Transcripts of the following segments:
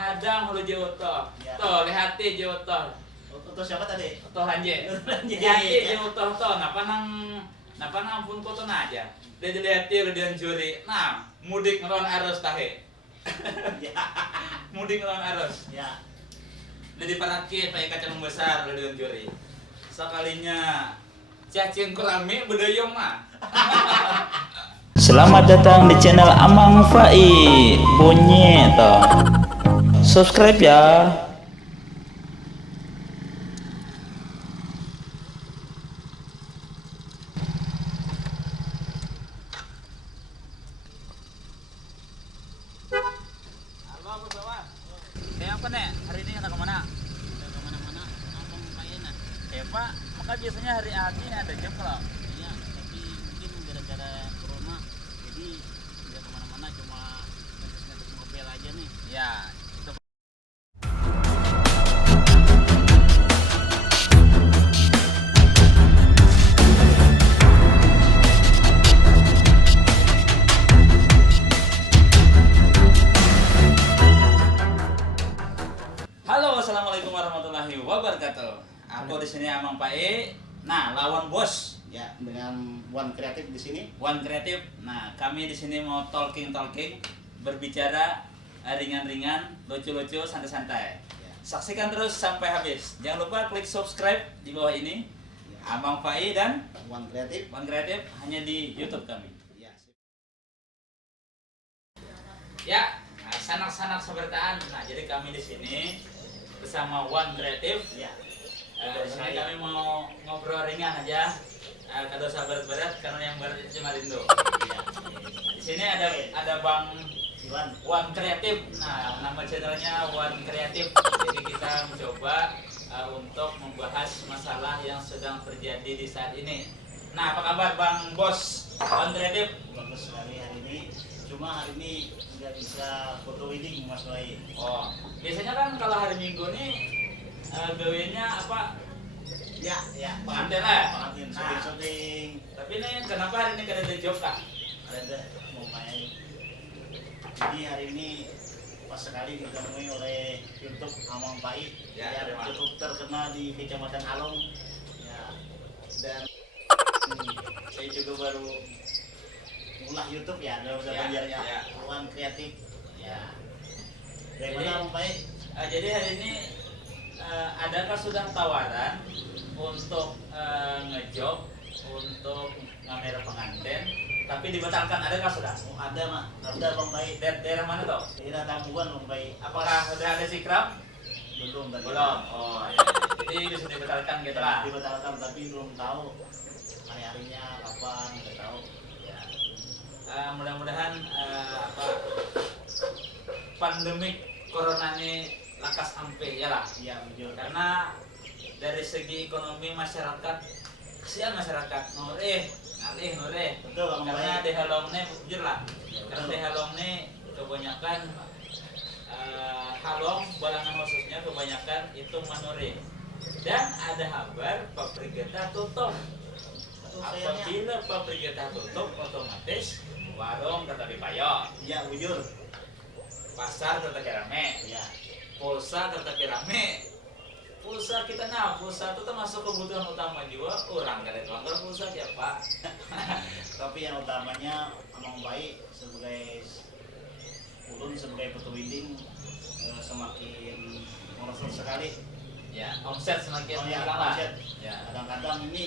hadang hulu jauh Ya. toh lihati jauh toh Untuk siapa tadi? toh lanje Lanje. lihati jauh toh napa nang pun koto aja dia lihati udah juri nah mudik ngelawan arus tahe Ya. mudik ngelawan arus Ya. jadi paraki pakai kacang besar udah juri sekalinya cacing kurami bedayong mah. Selamat datang di channel Amang Fai. Bunyi toh. Subscribe ya. Halo, Bos Bawan. Kayak apa nih? Hari ini kita kemana? Udah kemana-mana, ngomong payenan. Pak, maka biasanya hari Ahad ini ada jam kalau Iya, tapi mungkin gara-gara corona, jadi nggak kemana-mana, cuma ngetes-ngetes mobil aja nih. ya itu. Halo, assalamualaikum warahmatullahi wabarakatuh. Aku di sini Amang Pae. Nah, lawan bos Ya, dengan One Kreatif di sini. One Kreatif. Nah, kami di sini mau talking, berbicara ringan-ringan, lucu-lucu, santai-santai. Ya. Saksikan terus sampai habis. Jangan lupa klik subscribe di bawah ini. Ya. Amang Fai dan One Kreatif. One Kreatif hanya di YouTube kami. Ya. Ya, nah, sanak-sanak sebertaan. Nah, jadi kami di sini bersama One Kreatif. Ya. Di sini kami mau ngobrol ringan aja. Kada usah berat-berat karena yang berat itu cuma Rindo. Ya. Di sini ada Bang Iwan. One Kreatif. Nah, nama channelnya One Kreatif. Jadi kita mencoba untuk membahas masalah yang sedang terjadi di saat ini. Nah, apa kabar Bang Bos One Kreatif? Bagus sekali hari ini. Cuma hari ini nggak bisa foto wedding, Mas Wai. Oh, biasanya kan kalau hari Minggu nih gawenya apa? Ya, ya. Pengantin lah. Pengantin, Nah. syuting-syuting. Tapi nih kenapa hari ini kada ada job kak? Ada mau main. Jadi hari ini pas sekali ditemui oleh YouTube Amang Pai Ya, yang terima. cukup terkenal di Kecamatan Along. Ya, dan saya juga baru mulai YouTube ya, ada Ya, belajarnya ya. One Kreatif. Ya. Jadi- Bagaimana Amang Pai? Jadi hari ini adakah sudah tawaran untuk ngejob untuk ngambil pengantin tapi dibatalkan, adakah sudah? Oh, ada mah, ada Bang Pai. Daerah mana tuh? Daerah Tambuhan Bang Pai. Apakah sudah ada sikram? Belum tadi. Belum. Oh ya. Jadi bisa dibatalkan gitu lah. Dibatalkan tapi belum tahu hari-harinya kapan, nggak tahu. Ya. Mudah-mudahan pandemik corona ini lakas ampe ya lah. Iya, jujur. Karena dari segi ekonomi masyarakat, kasihan masyarakat ngalih Betul Bang karena Pai. di halongnya jujur lah, Ya, karena betul. di halongnya kebanyakan halong balangan khususnya kebanyakan itu manure, dan ada kabar pabrik kita tutup. Aduh, sayangnya. Apabila pabrik kita tutup, otomatis warung tetap dipayo, Ya, jujur. pasar tetap rame, Ya. pulsa tetap rame. Pulsa kita pulsa itu termasuk kebutuhan utama juga. Orang kada kelanggar pulsa siapa? Tapi yang utamanya Amang Pai sebagai ulun sebagai foto wedding semakin merosot sekali. Ya, omset semakin Oh, ya, bertambah. omset. Ya. Kadang-kadang ini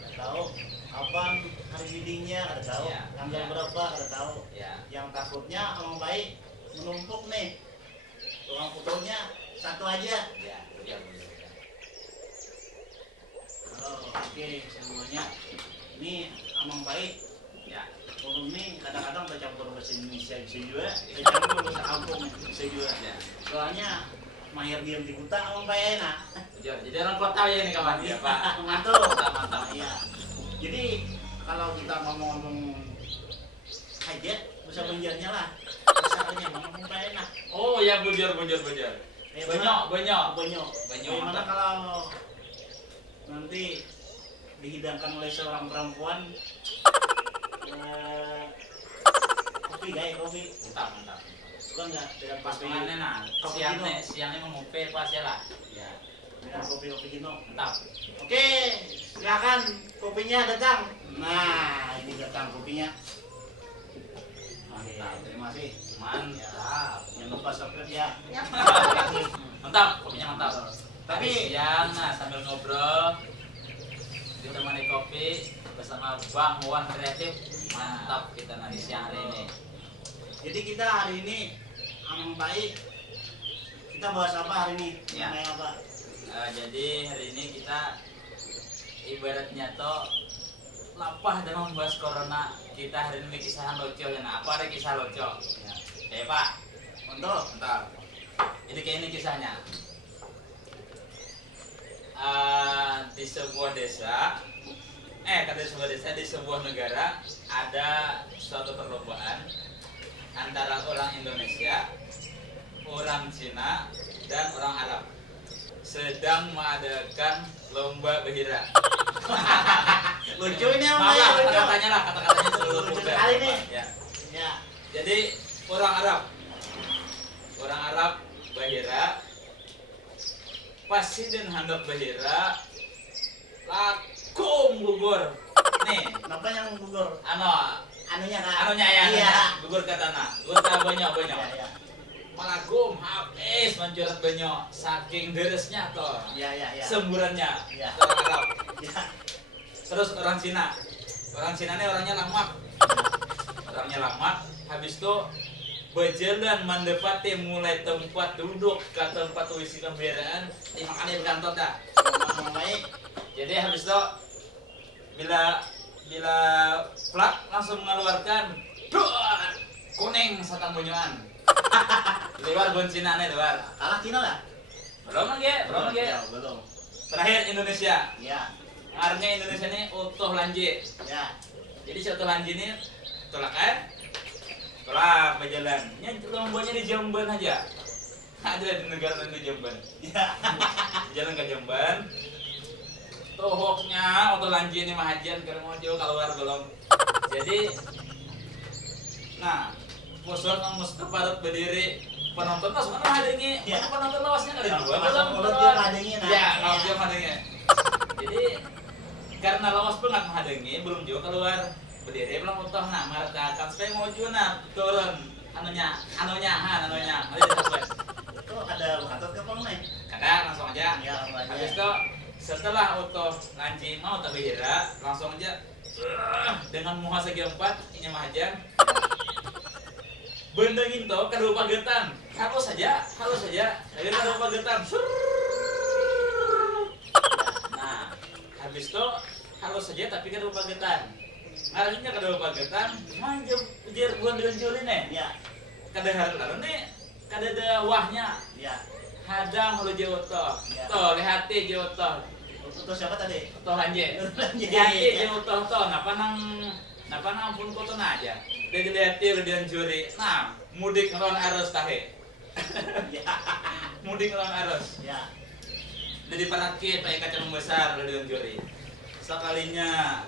nggak tahu kapan hari weddingnya, ada tahu Ya, tanggal ya. berapa, ada tahu. Ya. Yang takutnya Amang Pai menumpuk nih, tukang fotonya satu aja. Ya, ya. Oh, oke, semuanya. Ini Amang Pai. Ya. Ulun nih kadang-kadang tercampur bahasa Indonesia bisa juga, tercampur bahasa kampung bisa juga. Ya. Soalnya mahir diam di kota Amang Pai enak. Jujur. Jadi orang kota ya nih kawan ya, Pak. Mantul. Mantap. Iya. Jadi kalau kita ngomong-ngomong hajat, bisa benjarnya lah. Misalnya Amang Pai enak. Oh ya, bujur. Bonyok. Banyak. Banyak, Bagaimana mantap. kalau nanti dihidangkan oleh seorang perempuan kopi, guys, kopi. Mantap. suka nggak dengan Pas kopi? pengannya nah, Kopi siangnya mengopi pas ya lah. Ya, dengan kopi Gino. Mantap. Oke, silakan kopinya datang. Nah, ini datang kopinya. Oke, terima kasih. Mantap. Jangan lupa subscribe ya. Mantap, kopinya mantap. Tapi- Hari siang, nah sambil ngobrol ditemani kopi bersama Bang Wan Kreatif. Mantap kita nanti siang hari ini. Jadi kita hari ini Amang Pai, kita bahas apa hari ini? Ya. Mengenai apa? Jadi hari ini kita ibaratnya toh lapah dengan membahas corona. Kita hari ini kisahan loco ya. Nah, apa ada kisah loco? Ya. Pak, Untuk mantap. Jadi kayak ini kisahnya. Di sebuah desa, di sebuah negara ada suatu perlombaan antara orang Indonesia, orang Cina, dan orang Arab sedang mengadakan lomba behira. lucu ini Amang Maaf Pai, lah, lucu. kata-katanya lah, kata-katanya seluruh Lucu muda. sekali nih. Ya. Ya. Jadi orang Arab bahira pasti dan handap bahira lakum gugur nih Kenapa yang gugur? Anunya kan? anunya ya Iya. gugur ke tanah gugur ke banyak Iya, iya. malagum habis mencurat banyak saking deresnya toh Iya, iya, iya. semburannya Iya. orang Arab. Ya. Terus orang Cina ini orangnya lamak habis itu berjalan mendapati mulai tempat duduk ke tempat wisata pembiayaan dimakan di kantor dah. Amang Pai, Jadi habis itu bila plat langsung mengeluarkan duar kuning satang bunyoan. Luar Cina nih luar. kalah Cina lah? Belum lagi. Ya, belum. Terakhir Indonesia. Ya, Ngarnya Indonesia ini utuh lanji. ya. Jadi si utuh lanji ini tolak berjalan. Lombanya di Jamban aja. Ada di negara lain di Jamban. Ya. Jalan ke Jamban. Tohoknya utuh lanji ini mahajian kalau mau jauh keluar belum. Jadi, nah, musuh Mustafa berdiri penonton pas mana hadengi, Ya. penonton lawasnya ada dua, Masuk belum mulut belum. dia hadengi, nah. Ya, kalau Ya. dia hadengi. Jadi karena lawas pengat menghadengi, belum juga keluar berdiri belum utuh nah maratakan supaya mau juga turun anunya, mari kita tes. Itu ada bakat ke Bang Pai? Kadang langsung aja. Ya, langsung aja. Habis itu setelah utuh lanci mau tapi hira langsung aja dengan muha segi 4 ini mahajan benda gitu kedua pagetan halus saja dari kedua pagetan nah habis itu halus saja tapi kedua pagetan artinya kedua pagetan manjur ujar buan diunjurin Ya, kada harus nih kada ada wahnya ya. hadang lu jauh toh Ya. toh lihati jauh toh Untuk siapa tadi? toh lanje Lanje. lihati jauh toh napa nang pun koto aja dari lihati lu dianjuri nah mudik ngelawan arus tahe Ya. mudik ngelawan arus Ya. jadi pakai kacang besar lu dianjuri sekalinya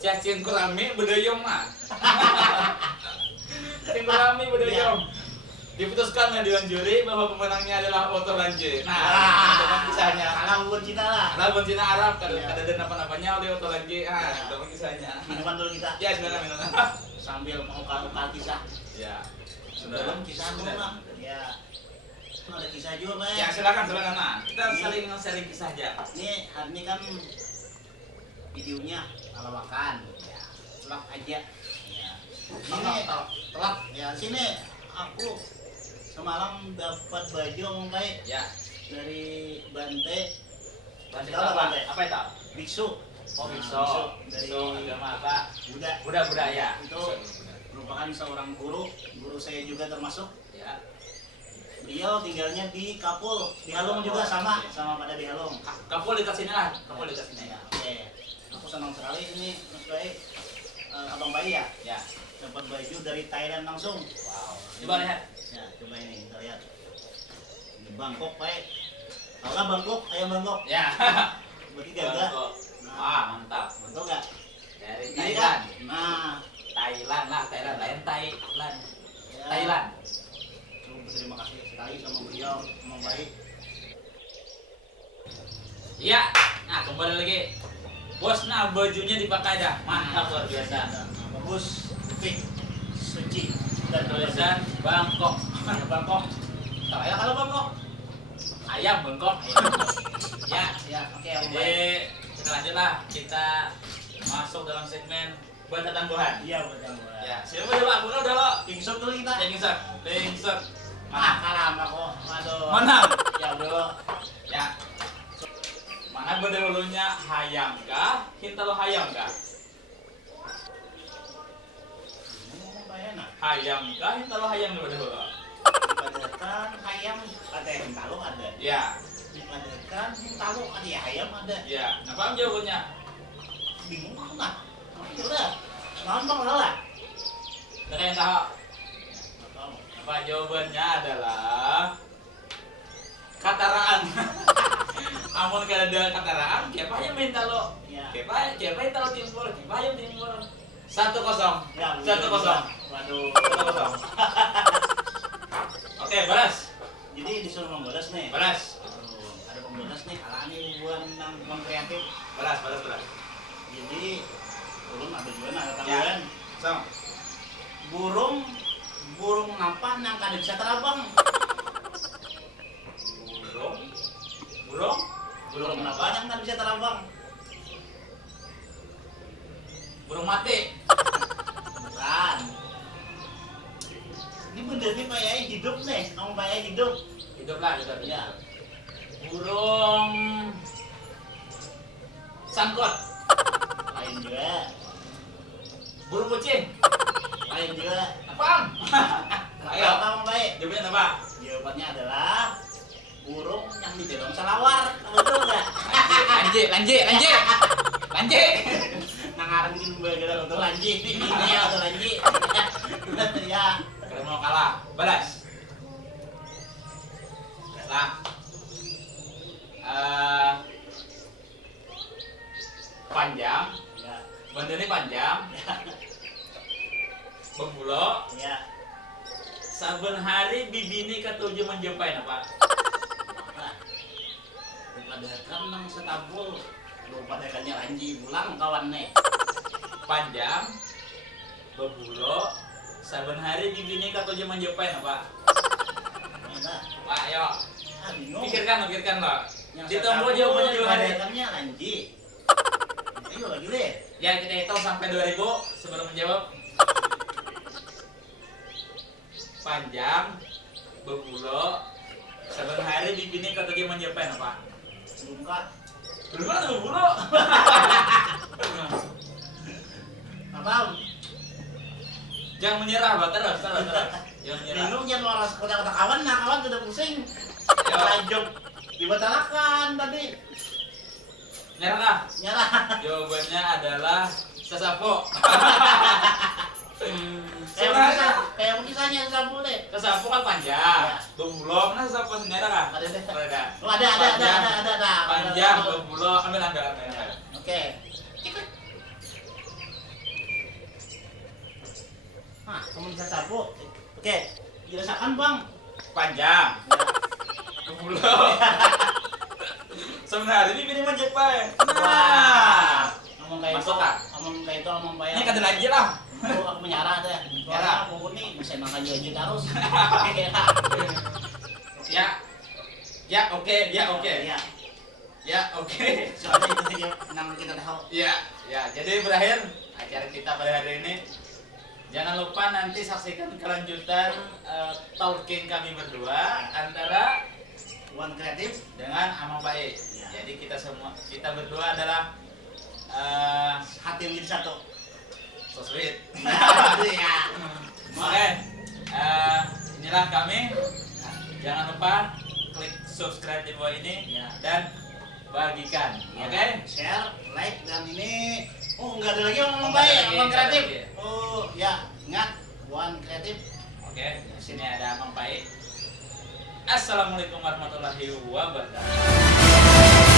cacing kurami bedoyong mah cacing kurami bedoyong diputuskan oleh Dewan Juri bahwa pemenangnya adalah Oto Lanje. Nah, itu kan kisahnya. Kalah buat Cina lah. Lawan Cina Arab kada Iya. ada apa-apanya oleh Oto Lanje. Iya. Ah, itu kan kisahnya. Minuman dulu kita. Ya, sebenarnya minuman. Sambil mengukar-ukar kisah. Ya. Dalam kisah dulu lah. Ya. Ada kisah juga, Bang. Ya, silakan. Nah, kita saling sharing kisah aja. Ini hari ini kan videonya ala makan. Ya. Telak aja. Ya. Ini telak. Ya, sini aku semalam dapat baju Bang Pai Ya. dari Bante. Lanjut Tahu apa? Bante? Apa itu? Biksu. Oh, Nah, Biksu. dari Biksu agama apa? Buddha. Buddha budaya. Itu merupakan seorang guru saya juga termasuk. Ya. Beliau tinggalnya di Kapul, di Halong juga sama pada di Halong. Kapul di sini lah. Kapul di sini ya. Oke, aku senang sekali ini Mas Pai, Abang Pai ya, Ya. dapat baju dari Thailand langsung. Wow. Coba lihat. Ya, coba ini kita lihat. Ini Bangkok Pai. Tahu lah Bangkok, ayam Bangkok. Ya. Berarti gagah. Wah, mantap. Betul nggak? Dari Ini Thailand. kan? Nah, Thailand lah, Thailand lain Thailand. ya, Thailand. berterima kasih sekali sama beliau, memang baik. Iya. Nah, kembali lagi. Bos, nah bajunya dipakai dah. Mantap, luar biasa. Bagus, pink, suci, Dan tulisan Bangkok. ya Bangkok. Tak ya kalau Bangkok. Ayam Bangkok. Ya. Ya, oke, yang Jadi baik. kita lanjutlah. Kita masuk dalam segmen buat tangguhan. Iya, betul. Ya, siapa dulu? Aku udah lo. Pingsut dulu kita. Pingsut. Kalah sama aku. Aduh. Mana? Ya dulu. Ya. Mana berdahulunya hayam kah? Hintalo hayam kah? Ngomong bayana. Hayam kah? Hintalo hayam berdahulu? Dipadekan hayam ada yang talu ada. Ya. Dipadekan yang talu ada ya hayam ada. Ya. Nah, paham jawabannya? Bingung aku nah. Udah. Gampang lah. Ada yang tahu? Nggak tahu. Apa jawabannya adalah kataraan. Amun kalau ada kataraan, siapa yang minta lo? Ya. Siapa yang tahu timbul? Siapa yang timbul? 1-0. Ya, 1-0. Waduh. 1-0. Oke, balas. Jadi disuruh membalas nih. Balas. Aduh, ada pembalas nih. Ala nih buat nang kreatif. Balas. Jadi burung ada juga ada Ya. tanggungan. Song. Burung apa nang kada bisa terbang? Burung. Burung apa yang kada bisa terbang? Burung mati. Bukan. Ini bener nih Pak Yai hidup nih, kamu Pak Yai hidup. Hiduplah. Ya. Burung sangkot. Lain juga. Burung kucing. Lain juga. Apaan? Ayo. Apa kamu baik? Jawabannya apa? Jawabannya adalah burung yang di dalam salawar. Betul nggak? Lanjut. Nangarangin bagian untuk lanji. Ini ya untuk lanji. Ya. Kalau mau kalah, balas. Nah, panjang, Ya. bentuknya panjang, bebulo. Ya. Saben hari bibini ketujuh menjumpai apa? Nah, dipadakan nang setabul. Lupa padakannya lanji pulang kawan nih. Panjang, bebulo, saben hari bibini ketujuh menjumpai apa? Nah, Pak, ayo. bingung. Pikirkan lo. Yang Ditunggu setabul jawabannya dulu hari. dipadakannya lanji. Ayo lagi deh. Ya, kita hitung sampai 2000 sebelum menjawab. Panjang, bebulo, saben hari bibini ketujuh menjumpai apa? Belum kak. Belum ada bebulo. Apa? Jangan menyerah, Pak. Terus. Jangan menyerah. Bingung jangan waras kota-kota kawan. Nah kawan sudah pusing. Ayo. Lanjut. Dibatalkan tadi. Nyerah kah? Nyala. Jawabannya adalah sesapo. Kayak Sebenarnya kisahnya sabu deh. sesapo kan panjang, bebulo kan sesapo sebenarnya kan? Ada deh. Ada. Oh, ada. Panjang, bebulo, ambil. Oke. Nah, kamu bisa sabu. Oke. Dirasakan bang. Panjang, bebulo. Sebenarnya ini bibini menjumpai. Nah, Ngomong kayak Masuk, Kak? Ngomong kayak itu ngomong bayar. ini kada lagi lah. Aku menyarah deh. Menyarah. Aku nih bisa makan aja terus. Ya, oke. Iya. Ya, oke. Soalnya itu saja nama kita tahu. Ya, jadi berakhir acara kita pada hari ini. Jangan lupa nanti saksikan kelanjutan talking kami berdua antara Wan kreatif. dengan Amang Baik. Ya. Jadi kita berdua adalah Hati yang jadi satu. so sweet. Iya. Oke, inilah kami. Jangan lupa klik subscribe di bawah ini Ya. dan bagikan. Oke? Share, like dan ini. Oh, enggak ada lagi yang ngomong Enggak baik, ada lagi, ngomong enggak ada kreatif. lagi. Oh, ya, ingat Wan kreatif. Oke, di sini ada Amang Baik. Assalamualaikum warahmatullahi wabarakatuh.